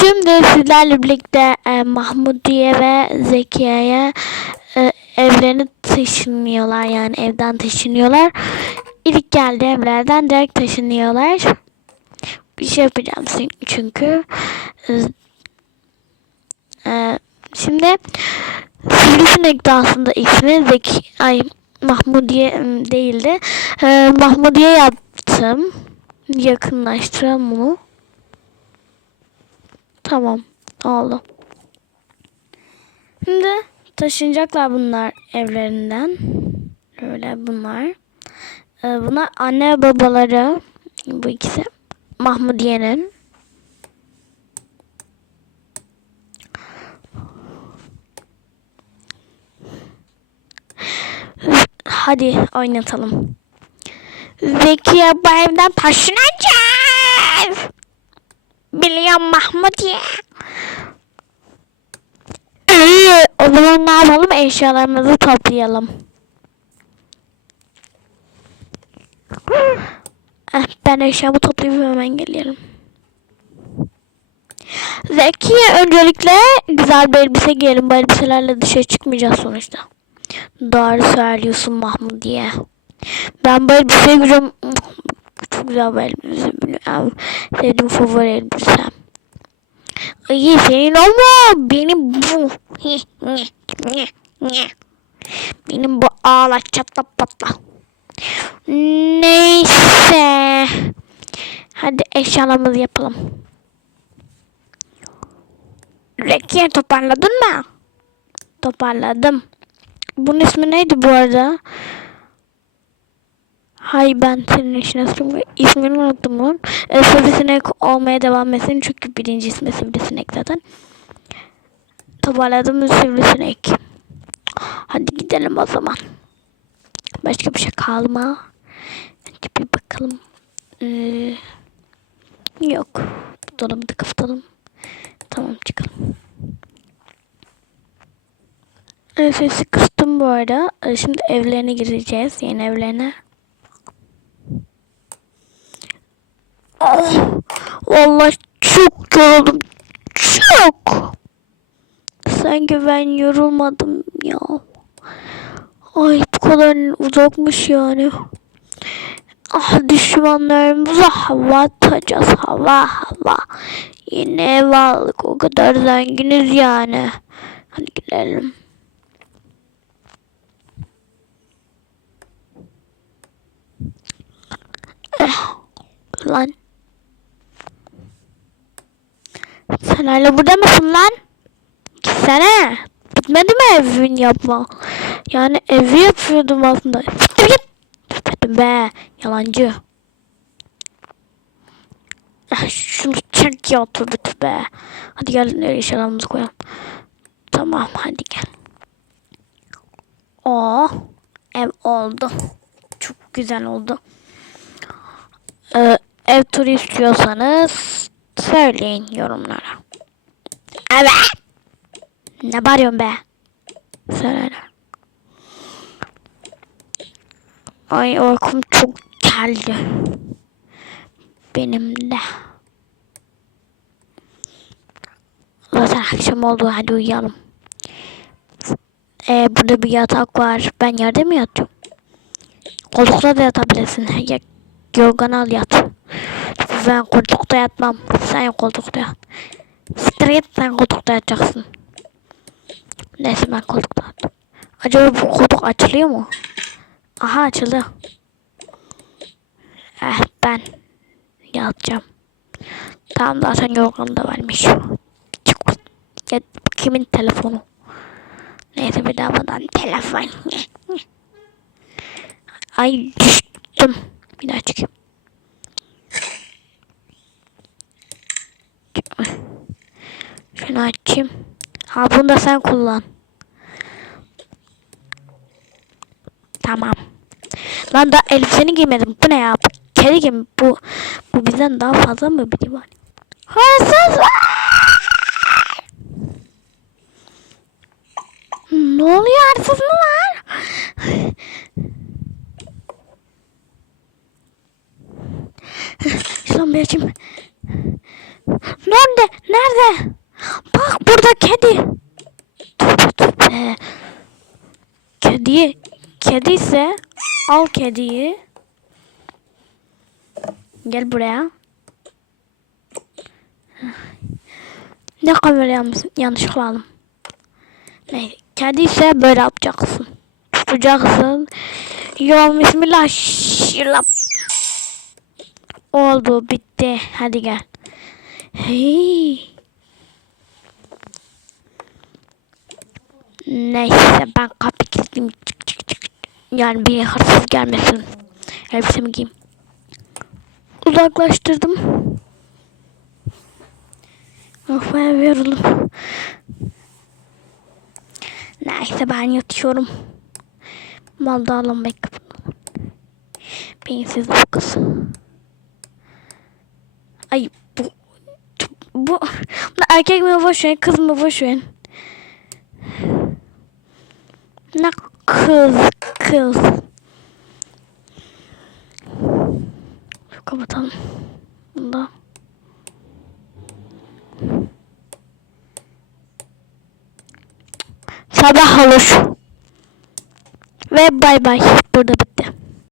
Şimdi sizlerle birlikte e, Mahmudiye ve Zekiye'ye e, evlerini taşınıyorlar yani evden taşınıyorlar. İlk geldi evlerden direkt taşınıyorlar. Bir şey yapacağım çünkü. E, e, şimdi Sivrisinek de aslında ismi Zeki, ay Mahmudiye değildi. E, Mahmudiye yaptım. Yakınlaştıralım bunu. Tamam. Oldu. Şimdi taşınacaklar bunlar evlerinden. Böyle bunlar. Ee, bunlar anne babaları. Bu ikisi. Mahmudiye'nin. Hadi oynatalım. Zekiye bu evden taşınacağız. Biliyorum Mahmudiye. Ee, o zaman ne yapalım? Eşyalarımızı toplayalım. Eh, ben eşyamı toplayıp hemen geliyorum. Zekiye öncelikle güzel bir elbise giyelim. Bu elbiselerle dışarı çıkmayacağız sonuçta. Doğru söylüyorsun Mahmudiye. Ben bu elbiseyi görüyorum. Çok güzel bir elbise. Yani sevdiğim favori elbisem. İyi senin ama benim bu. Benim bu ağla çatla patla. Neyse. Hadi eşyalarımızı yapalım. Rekiye toparladın mı? Toparladım. Bunun ismi neydi bu arada? Hay ben senin işine sırrım ismini unuttum bunun. E, sivrisinek olmaya devam etsin çünkü birinci ismi sivrisinek zaten. Toparladım sivrisinek. Hadi gidelim o zaman. Başka bir şey kalma. Hadi bir bakalım. Ee, yok. Dolabı da kapatalım. Tamam çıkalım. Evet, sesi kıstım bu arada. Ee, Şimdi evlerine gireceğiz. Yeni evlerine. Oh, vallahi çok yoruldum. Çok. Sanki ben yorulmadım ya. Ay bu kadar uzakmış yani. Ah düşmanlarımıza hava atacağız. Hava hava. Yine ev aldık. O kadar zenginiz yani. Hadi gidelim. Eh, Lan. Sen hala burada mısın lan? Gitsene. Bitmedi mi evin yapma? Yani evi yapıyordum aslında. Siktir git. Bitmedim be. Yalancı. Ah, Şunu çek ya tövbe tövbe. Hadi gel nereye eşyalarımızı koyalım. Tamam hadi gel. Oo, ev oldu. Çok güzel oldu. Ee, ev turu istiyorsanız söyleyin yorumlara. Evet. Ne bağırıyorsun be? Söyle. Ay uykum çok geldi. Benim de. Zaten akşam oldu hadi uyuyalım. Ee, burada bir yatak var. Ben yerde mi yatıyorum? Koltukta da yatabilirsin. Ya, yorgan al yat. Ben koltukta yatmam. Sen koltukta yat. Siktir git sen koltukta yatacaksın. Neyse ben koltukta yattım. Acaba bu koltuk açılıyor mu? Aha açıldı. Eh ben yatacağım. Tamam zaten yorgan da varmış. Çık. Ya, kimin telefonu? Neyse buradan telefon. Ay düştüm. Bir daha çıkayım. Şunu açayım. Ha bunu da sen kullan. Tamam. Lan da elbiseni giymedim. Bu ne ya? Bu kedi gibi. Bu, bu bizden daha fazla mı biri var? Hırsız var! Ne oluyor? Hırsız mı var? Şuradan bir açayım. Nerede? Nerede? Bak burada kedi. Tövbe tövbe. Kedi. Kedi ise al kediyi. Gel buraya. Ne kamera yanlış, yanlışlıkla aldım. Ne? Kedi ise böyle yapacaksın. Tutacaksın. Yo bismillah. Şırlap. Oldu bitti. Hadi gel. Hey. Neyse ben kapı çık. Yani bir hırsız gelmesin. Elbisemi giyeyim. Uzaklaştırdım. Kafaya yoruldum. Neyse ben yatıyorum. Malda alamayı kapatalım. Beyinsiz bu kız. Ay bu bu, erkek mi boş ver, kız mı boş ver. Ne kız kız. Şu kapatalım. Bunu da. Sabah olur. Ve bay bay. Burada bit.